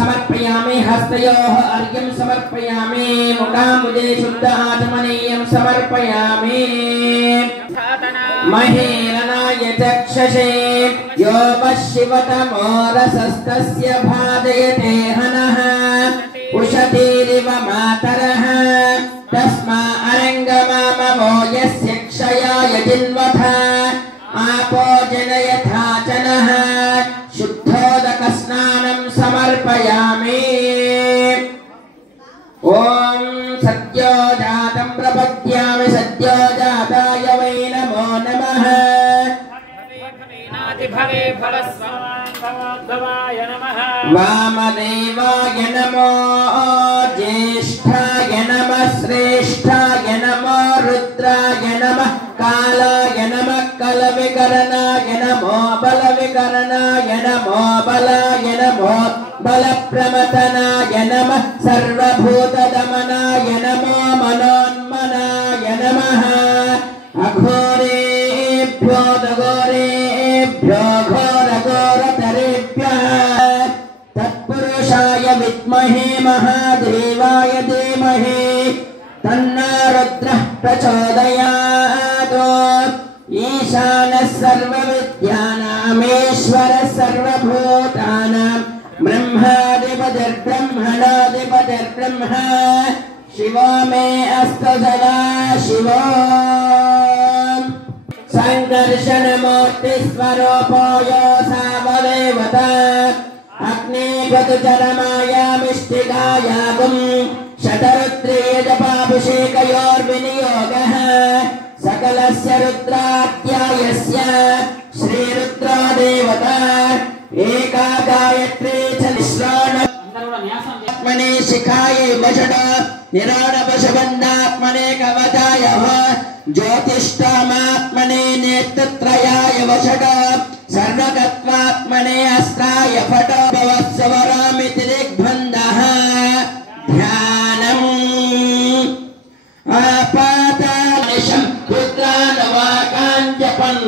समर्पयामि हस्तयोः अर्घ्यं समर्पयामि मुखाम्बुजे शुद्ध आचमनीयं समर्पयामि महेरणाय चक्षसे योपशिवतमो रसस्तस्य भाजयते हनः उशतीरिव मातरः तस्मा अरङ्गमामवो यस्य क्षयाय जिन्वथ आपो जनयथाचनः शुद्धोदकस्नानं समर्पयामि ॐ सद्योजातं प्रपद्यामि सद्योजाताय वै नमो नमः वामदेवाय नमो ज्येष्ठाय नमः श्रेष्ठाय नमो रुद्राय नमः कालाय नमः कलविकरणाय नमो बलविकरणाय नमो बलाय नमो बलप्रमथनाय नमः सर्वभूतदमनाय नमो मनोन्मनाय नमः अघोरेभ्यो दघोरेभ्यो घोरघोरतरेभ्यः तत्पुरुषाय विद्महे महादेवाय धीमहि तन्नो रुद्रः प्रचोदयात् ईशानः सर्वविद्यानामीश्वरः सर्वभूतानां ब्रह्मादिपतिर्ब्रह्मणादिपतिर्ब्रह्मा शिवो मे अस्तु सदा शिवो संकर्षणमूर्तिस्वरूपो यो सावदेवता अग्निपतुचरमायामिष्टिकायागुं शतरुद्रीयजपाभिषेकयोर्विनियोगः सकलस्य रुद्राध्यायस्य श्रीरुद्रो देवता एका गायत्री च निश्राणमने शिखायै वषड निराणपशबन्धात्मने कवचाय ज्योतिष्ठामात्मने नेत्रत्रयाय वषड सर्वगत्वात्मने अस्त्राय फट भवत्सवरामिति दिग्बन्धः ध्यानम् आपातानिशं रुद्रानवाकाञ्जपन्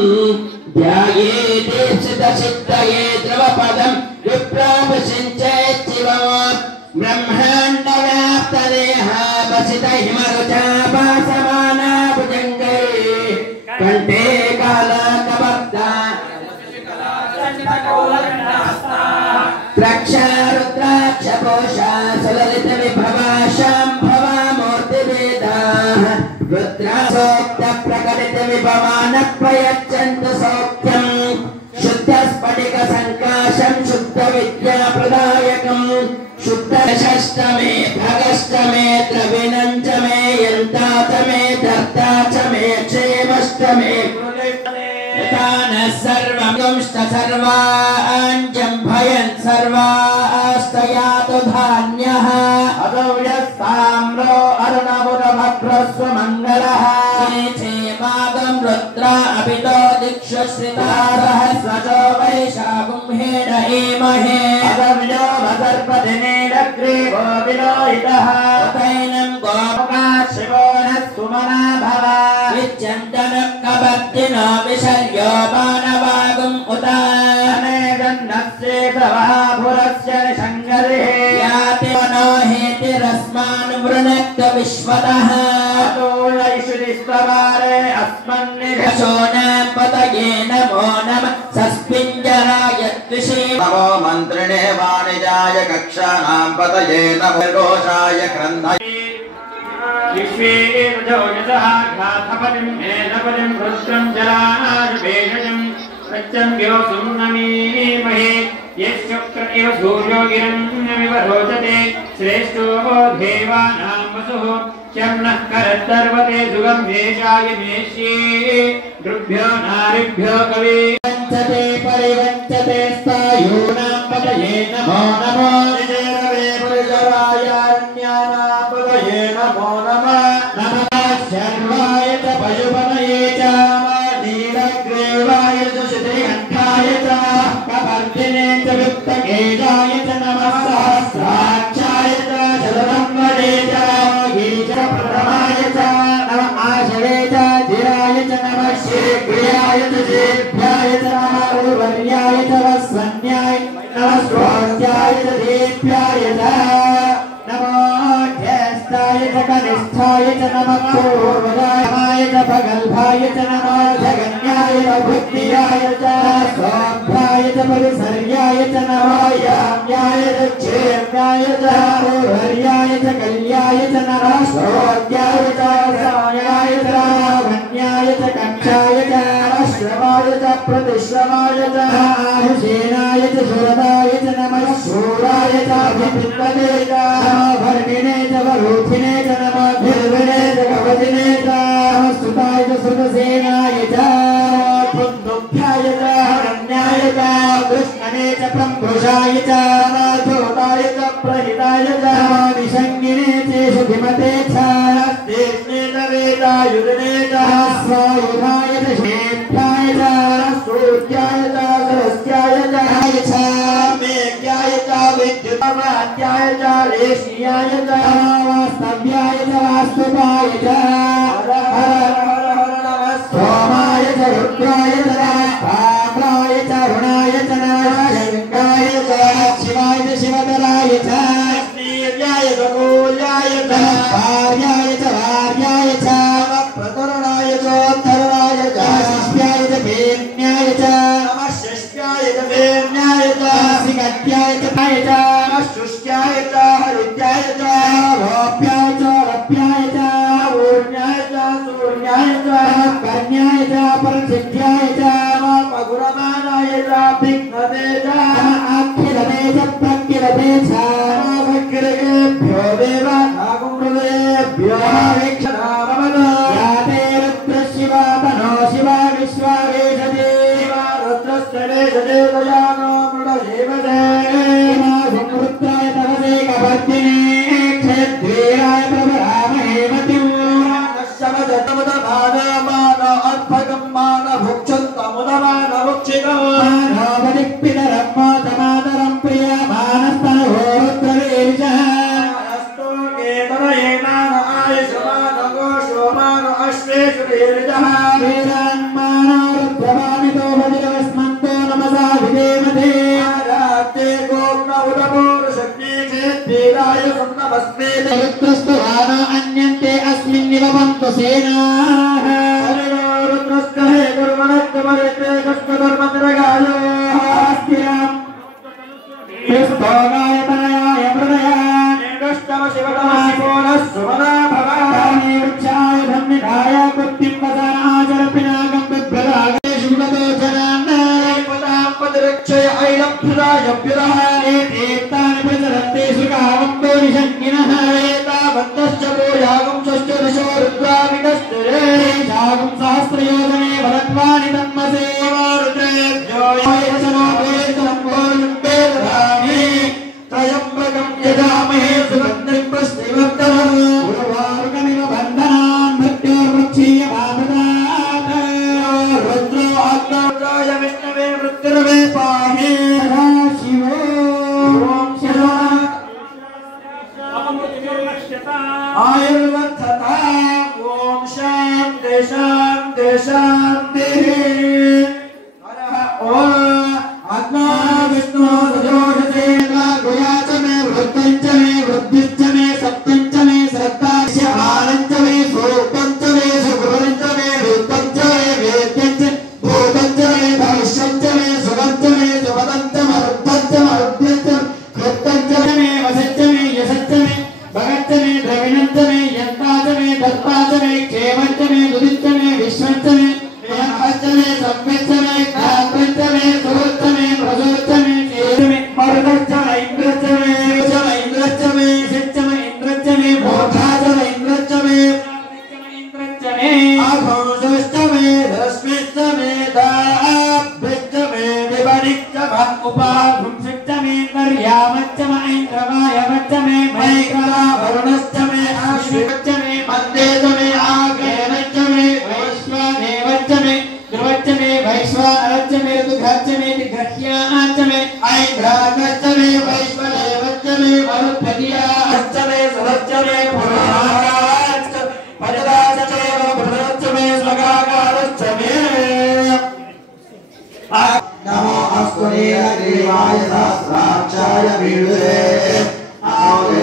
ध्यायेते सिद्धसिद्धये ध्रुवपदं विप्रापसिञ्चेत् शिवम् ब्रह्माण्डव्याप्तदेहा वसितहिमरुचाभासमाना भुजङ्गे कण्ठे कालकबद्धा द्राक्षारुद्राक्षपोषा सुललितविभवा शाम्भवा मूर्तिवेदाः रुद्रासोक्तप्रकटितविभवानः प्रयच्छन्तु सौख्यम् शुद्धस्फटिकसङ्काशं शुद्धविद्याप्रदायकम् शुद्धषष्टमे भगष्टमे द्रविणं च मे यन्ता च मे धर्ता च मे क्षेमष्टमे नः सर्वंश्च सर्वाञ्जम्भयन् सर्वास्तयातु धान्यः अदव्यस्ताम्रो अरुणमुरभद्रस्वमङ्गलः चेमागं रुद्रा अपितो दिक्षु श्रितारः स्वचो वैशागुंहेण एमहे अदव्यो भदर्पदिनेडग्रीवो विलोहितः तैनं गोमुखा शिवो नः सुमना भव विच्यन्तनः कबद्दिनो विशल्यो मानवागुम् उतानेगन्नस्येतवाभुरस्य निषङ्गरिः याति मनो हेतिरस्मान् वृणक्त विश्वतः तोषैषुरिस्तवारे अस्मन्निरशोनां पतये नमो नमः सस्पिञ्जराय द्विषे नमो मन्त्रिणे वाणिजाय कक्षानां पतये नमो दोषाय क्रन्धये विश्वेर्जो यतः घातपतिं हेतपतिं रुद्रं जलानाशभेषजं सत्यं व्योसुं नमीमहे यश्चक्र इव सूर्यो गिरण्यमिव रोचते श्रेष्ठो देवानां वसुः शं नः करद्दर्वते सुगन्धेशाय मेष्ये दृभ्यो नारिभ्यो कवे वञ्चते परिवञ्चते स्थायूनां पतये नमो नमो निजरवे पुरुषरायारण्यानां पतये नमो नमः नमः शर्वाय च पशुपतये च नीलग्रीवाय च श्रीकण्ठाय च कपर्दिने च वित्तकेशाय च नमः सहस्राक्षाय च शतधन्वने च गिरिशप्रथमाय च नमः आशवे च धीराय च नमः शीघ्रियाय च शीघ्राय च नमः कनिष्ठाय नमो ज्येष्ठाय च कनिष्ठाय च नमः पूर्वजाय च भगल्भाय च नमो जगन्याय च बुद्धियाय च सौभ्याय च परिसर्याय च नमो याम्याय च क्षेम्याय च पूर्वर्याय च कल्याय च नमः श्रोत्याय च सायाय च वन्याय च कक्षाय च श्रवाय च प्रतिश्रवाय च आहुषेनाय च सुरदाय च नमः शूराय च अभिपित्तले च भर्मिणे च वरूथिने च नमः भिर्विणे च कवचिने च सुताय च सुतसेनाय च कुन्दुभ्याय च हरण्याय च कृष्णने च प्रम्भुषाय च धूताय च प्रहिताय च निषङ्गिने च शुभिमते च तेष्णे च वेदायुधने च स्वायुधाय च शेभ्याय च सूर्याय च सरस्याय च मेघ्याय च विद्युतमात्याय च रेष्याय च वास्तव्याय च वास्तुपाय च सोमाय च रुद्राय च ताम्राय च रुणाय च शङ्काय च शिवाय च शिवतराय च नीर्याय च कूल्याय च भार्याय च भार्याय च प्रतरुणाय चोत्तरुणाय च शिष्याय च भेन्याय च नमः शिष्याय च भेन्याय च सिकट्याय च शुष्याय च हरित्याय च लोप्याय च लप्याय च ऊर्ण्याय च सूर्याय च कर्ण्याय च परसिद्ध्याय च पगुरमानाय च विघ्नते च अखिलते च प्रकिलते च भक्तिरेभ्यो देवताकुमृतेभ्यो वीक्षणामनो याते रुद्रशिवा तनो शिवा विश्वावेशते रुद्रश्रेष्ठते दयानो मृडजीवते रुद्राय तवसे कवर्तिने क्षेत्रीराय प्रभरामहे मतिं नश्यमदतमुदमानमान अर्भकं मान भुक्षन्तमुदमान भुक्षिकं मानवदिक्पितरं मोदमातरं प्रियमानस्तनो रुद्रवेशः अस्तु केतनये मान आयुष्मान घोषो मान अश्वेषु दीर्घः वीरान्मानो रुद्रवामितो भजिरवस्मन्तो नमसा विदेवते आरात्ते गोप्न उदपूर्शक्ति क्षेत्रीराय नमस्ते रुद्रस्तु वानो अन्यन्ते अस्मिन्निव बन्धु सेनाः रुद्रस्कहे गुरुवनत्वमरिते कष्टधर्मनिरगायो अस्तिराम् स्तोगाय तनयाय मृदयान् निष्टम शिवतम शिवोनः सुमना भवानि वृक्षाय धन्विधाय कुत्तिं वसनाचरपिनाकं बिभ्रदागे शुभदोचनान् पदां पदरक्षय ऐलभ्युदायभ्युदः एतानि प्रचरन्ते सुखावन्तो निषङ्गिनः एतावन्तश्च भूयागं षष्ठदशो रुद्राविकस्तरे शागं सहस्रयोजने वदत्वानि तन्मसे रुद्रेभ्यो यशनो वेदनं वोरुम्बे दधामि त्रयम्बकं यजामहे सुगन्धिं पुष्टिवर्धनम् उर्वारुकमिव बन्धनान् मृत्योर्मुक्षीयमामृतात् रुद्रो आत्माय विष्णवे मृत्युर्मे पाहि शिवो ॐ शिवा आयुर्वर्धता ॐ शान्ति शान्ति शान्तिः आत्मा विष्णु सजोषते गुया च मे वृद्धं च मे वृद्धिश्च मे सत्यं च मे श्रद्धा च आनं च मे सूक्तं च मे सुकृतं च मे वृत्तं च मे वेद्यं च भूतं च मे भविष्यं च मे सुखं च मे सुपदं च मरुद्धं च मरुद्यं च कृतं च मे वसं च मे यशं च मे भगं च मे द्रविणं च मे यन्ता च मे दत्ता च मे क्षेमं च मे मुदिं च मे विश्वं च मे च मे संवित् च मे ज्ञानं च मे सुहृत् च मे प्रसुत् च मे केतु मे मरुदश्च मे इन्द्रश्च मे इन्द्रश्च मे शिश्च मे इन्द्रश्च मे मोक्षा च मे इन्द्रश्च मे इन्द्रश्च मे आघोषश्च मे रश्मिश्च मे दाभ्यश्च मे विवनिश्च मे उपाघुंसश्च मे कर्यामश्च मे इन्द्रवायवश्च मे मैकला वरुणश्च मे आश्विश्च मे मन्दे च मे आग्नेयश्च मे वैश्वानेवश्च मे ध्रुवश्च मे वैश्वानरश्च मे ऋतुघ्रश्च मे दिग्रह्याश्च मे ऐन्द्राग्नश्च मे वैश्वदेवश्च मे मरुद्भ्यश्च मे सुरश्च मे पुराणाश्च पजदाश्च मे भद्रश्च मे स्वगाकारश्च मे नमो अस्तु नीलग्रीवाय सहस्राय सहस्राक्षाय वीडुरे आवे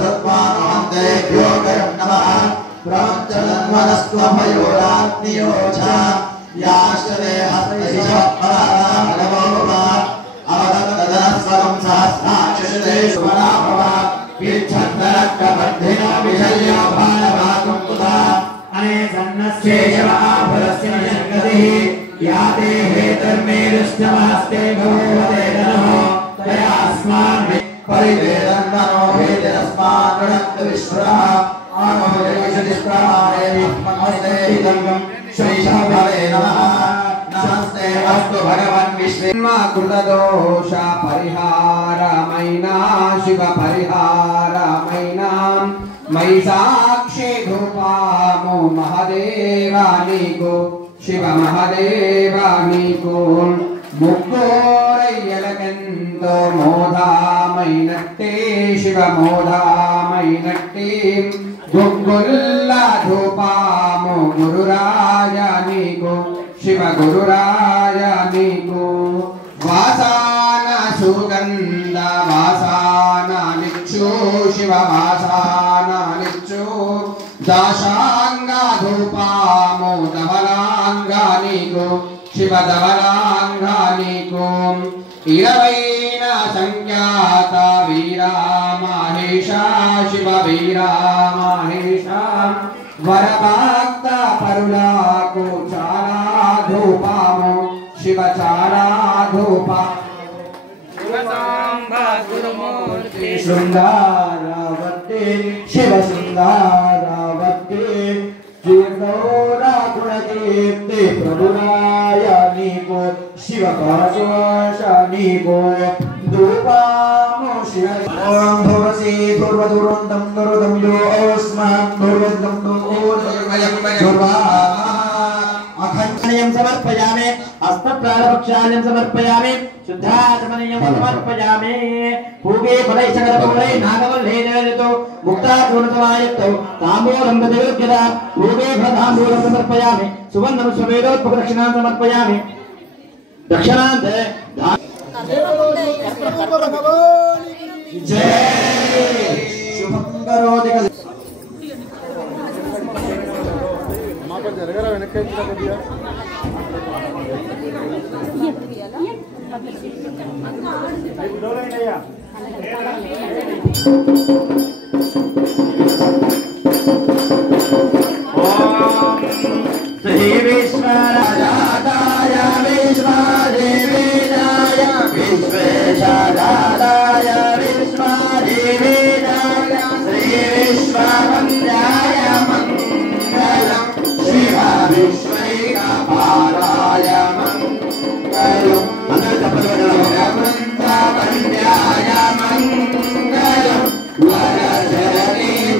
सत्त्वानोऽन्तेभ्यो गयं नमः ब्रह्मचलन्वनस्त्वभयोराग्नियोजा याश्चरे हस्तैषवपराभव अवदत्तदनस्वरं सहस्राक्षते सुवराभव विच्छन्दरक्कबद्धिनो विशल्यो भालभागं पुता अनेसन्नस्येषवाफलस्य निजङ्गतिः या ते हेतर्मेरुष्टमहस्ते भगवते नमः तयास्मान् परिवेदन्नो हेतरस्मान् ऋणक्त विश्वः आमोदयशदिष्टायमस्ते हितङ्गं श्रीशाभवे नमः नमस्ते अस्तु भगवन् विश्वेन्मा कृतदोष परिहारमैना शिव परिहारमैना मयि साक्षी धूपामो महदेवानीको शिव महदेवानीको मुक्कोरय्यलकन्तो मोधामैनट्टे शिव मोधामैनट्टे गुग्गुल्ला धूपामो गुरुराजानीको शिव गुरुराजानीको वासाना सुगंध वासाना निक्षु शिव वासाना निक्षु दाशांगा धूपामो धवलांगानीको शिव धवलांगानीको इरवैन संज्ञात वीरा माहेशा शिव वीरा माहेशा वरभक्त परुलाको चारा धूपामो शिव चारा धूपा सुंदरवती शिव सुंदरवती जीर्णोरा गुणकीर्ति प्रभुरायानीको शिव पार्श्वशानीको धूपामो शिव ओम भवसी पूर्वदूरन्तं दुर्दं यो अस्मान् दुर्वन्तं दुर्वा अखण्डनीयं समर्पयामि हस्तप्राणपक्षान्यं समर्पयामि शुद्धात्मनीयं समर्पयामि पूगे फलै सकलफलै नागवल्लेनेतो मुक्तापूर्णतमायत्तो ताम्बूलं प्रतिगृह्यता पूगे फलताम्बूलं समर्पयामि सुवर्णं स्ववेदोत्पदक्षिणां समर्पयामि दक्षिणान्ते जय शुभं करोति जरगरा వెనకైతే కొద్దిగా డోలైనయ్యా ఓం శ్రీ విశ్వరాజాయ విశ్వదేవేనాయ విశ్వేశాదాయ విశ్వదేవేనాయ శ్రీ విశ్వవంద్యాయ మంగళం विश्वैकपालाय मङ्गलम् अनन्तपदवृन्दावन्याय मङ्गलम्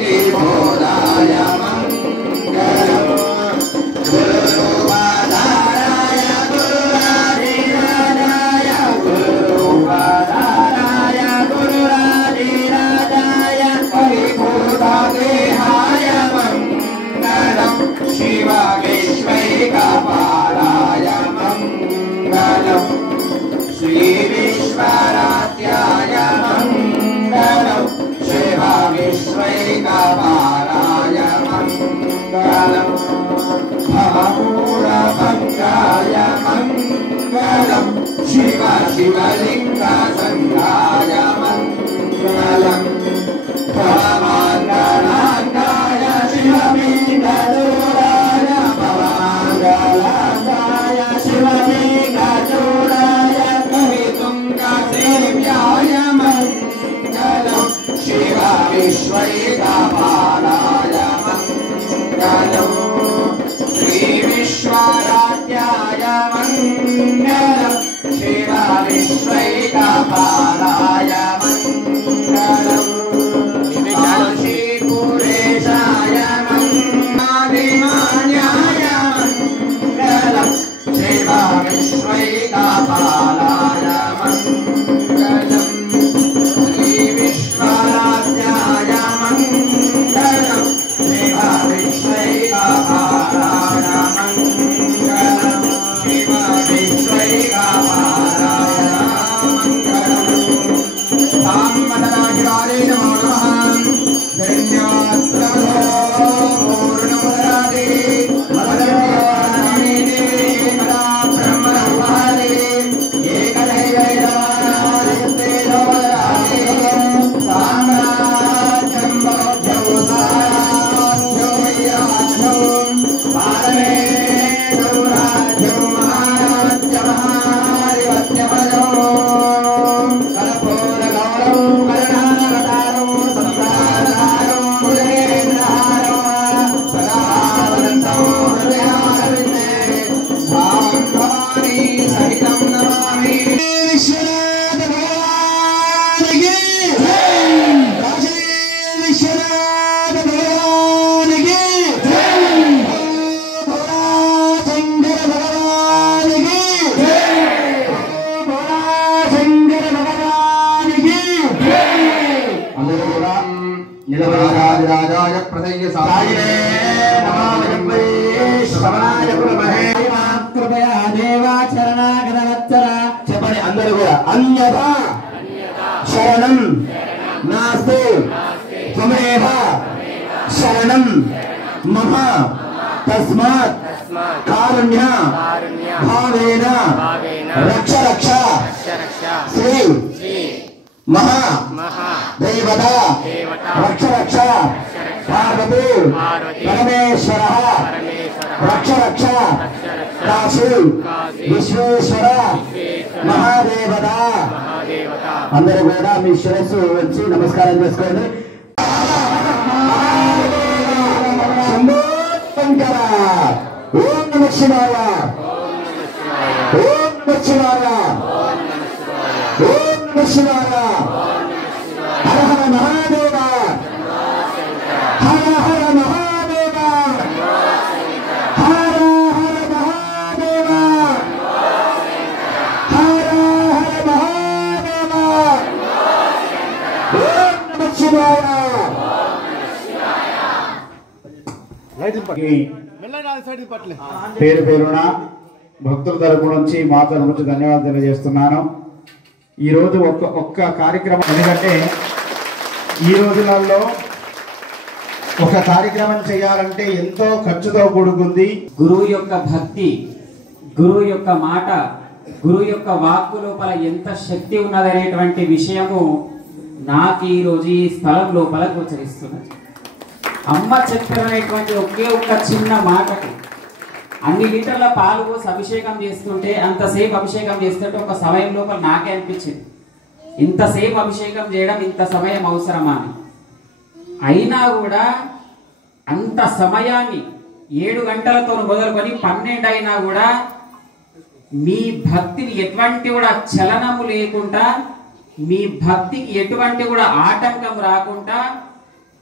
वरजनीतिबोधाय मङ्गलम् गुरुपादाराय गुरुराधिराजाय गुरुपादाराय गुरुराधिराजाय परिपूर्णदेहाय मङ्गलम् शिव विश्वैकपालाय मङ्गलम् श्री विश्वराध्याय मङ्गलम् शिव विश्वैकपालाय मङ्गलम् भवपूरभङ्गाय मङ्गलम् शिव शिवलिङ्गसङ्गाय मङ्गलम् भवमङ्गलाङ्गाय शिवलिङ्गदूराय भवमङ्गलाङ्गाय शिवलिङ्गदूराय कवितुङ्गसेव्याय मङ्गलम् शिव विश्वैकपालाय मङ्गलम् श्री विश्वराध्याय मङ्गलम् शिव विश्वैकपालाय అందరూ కూడా అన్యథా శరణం నాస్తి త్వమేవ శరణం మమ తస్మాత్ కారుణ్య భావేన రక్ష రక్ష శ్రీ మహా దేవత రక్ష రక్ష పార్వతీ పరమేశ్వర రక్ష రక్ష కాశీ విశ్వేశ్వర మహాదేవత. అందరూ కూడా మీ శిరస్సు వచ్చి నమస్కారం చేసుకోండి. శంభోశంకర. ఓం నమః శివాయ. ఓం నమః శివాయ. ఓం నమః శివాయ. హర హర మహాదేవ. హర హర మహాదేవ. హర హర మహాదేవ. హర హర మహాదేవ. ఓం నమః శివాయ. పేరు పేరున భక్తుల తరపు నుంచి మాతల నుంచి ధన్యవాదాలు తెలియజేస్తున్నాను. ఈరోజు ఒక్క కార్యక్రమం, ఎందుకంటే ఈ రోజులలో ఒక కార్యక్రమం చేయాలంటే ఎంతో ఖర్చుతో కూడుకుంది. గురువు యొక్క భక్తి, గురువు యొక్క మాట, గురువు యొక్క వాక్కు లోపల ఎంత శక్తి ఉన్నదనేటువంటి విషయము నాకు ఈరోజు ఈ స్థలం లోపల గోచరిస్తున్నది. అమ్మ చెప్పినటువంటి ఒకే ఒక్క చిన్న మాటకి అన్ని లీటర్ల పాలు పోసి అభిషేకం చేస్తుంటే, అంతసేపు అభిషేకం చేస్తుంటే ఒక సమయం లోపల నాకే అనిపించింది, ఇంతసేపు అభిషేకం చేయడం ఇంత సమయం అవసరమా అని. అయినా కూడా అంత సమయాన్ని 7 గంటలతో మొదలుకొని 12 అయినా కూడా మీ భక్తిని ఎటువంటి కూడా చలనము లేకుండా, మీ భక్తికి ఎటువంటి కూడా ఆటంకం రాకుండా,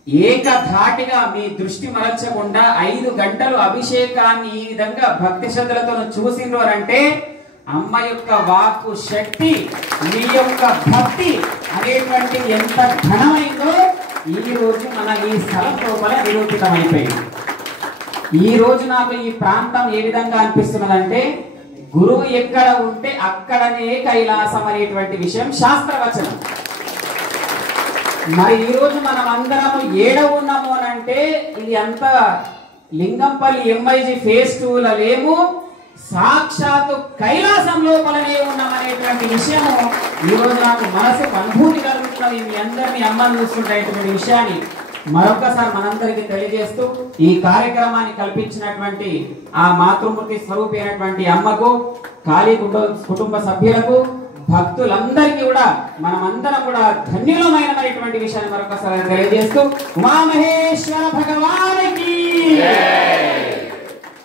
ఏకధాటిగా మీ దృష్టి మరల్చకుండా 5 గంటలు అభిషేకాన్ని ఈ విధంగా భక్తి శ్రద్ధలతో చూసిండ్రు అంటే అమ్మ యొక్క వాక్కు శక్తి, మీ యొక్క భక్తి అనేటువంటి ఎంత ఘనమైందో ఈ రోజు మన ఈ స్థలం లోపల నిరూపితమైపోయింది. ఈ రోజు నాకు ఈ ప్రాంతం ఏ విధంగా అనిపిస్తున్నదంటే, గురువు ఎక్కడ ఉంటే అక్కడనే కైలాసం అనేటువంటి విషయం శాస్త్రవచనం. మరి ఈ రోజు మనం అందరము ఏడ ఉన్నాము అని అంటే, ఇది అంత లింగంపల్లి ఎంఐజీ ఫేజ్ 2లో లేము, సాక్షాత్తు కైలాసం లోపలనే ఉన్నామనేటువంటి విషయము ఈ రోజు నాకు మనసుకు అనుభూతి కలుగుతున్నది. మీ అందరినీ అమ్మని చూసుకుంటున్నటువంటి విషయాన్ని మరొకసారి మనందరికీ తెలియజేస్తూ, ఈ కార్యక్రమాన్ని కల్పించినటువంటి ఆ మాతృమూర్తి స్వరూపి అయినటువంటి అమ్మకు, కాళీ కుటుంబ సభ్యులకు, భక్తులందరికీ కూడా మనమందరం కూడా ధన్యులమైనటువంటి విషయాన్ని మరొకసారి తెలియజేస్తూ, ఉమామహేశ్వర భగవానికి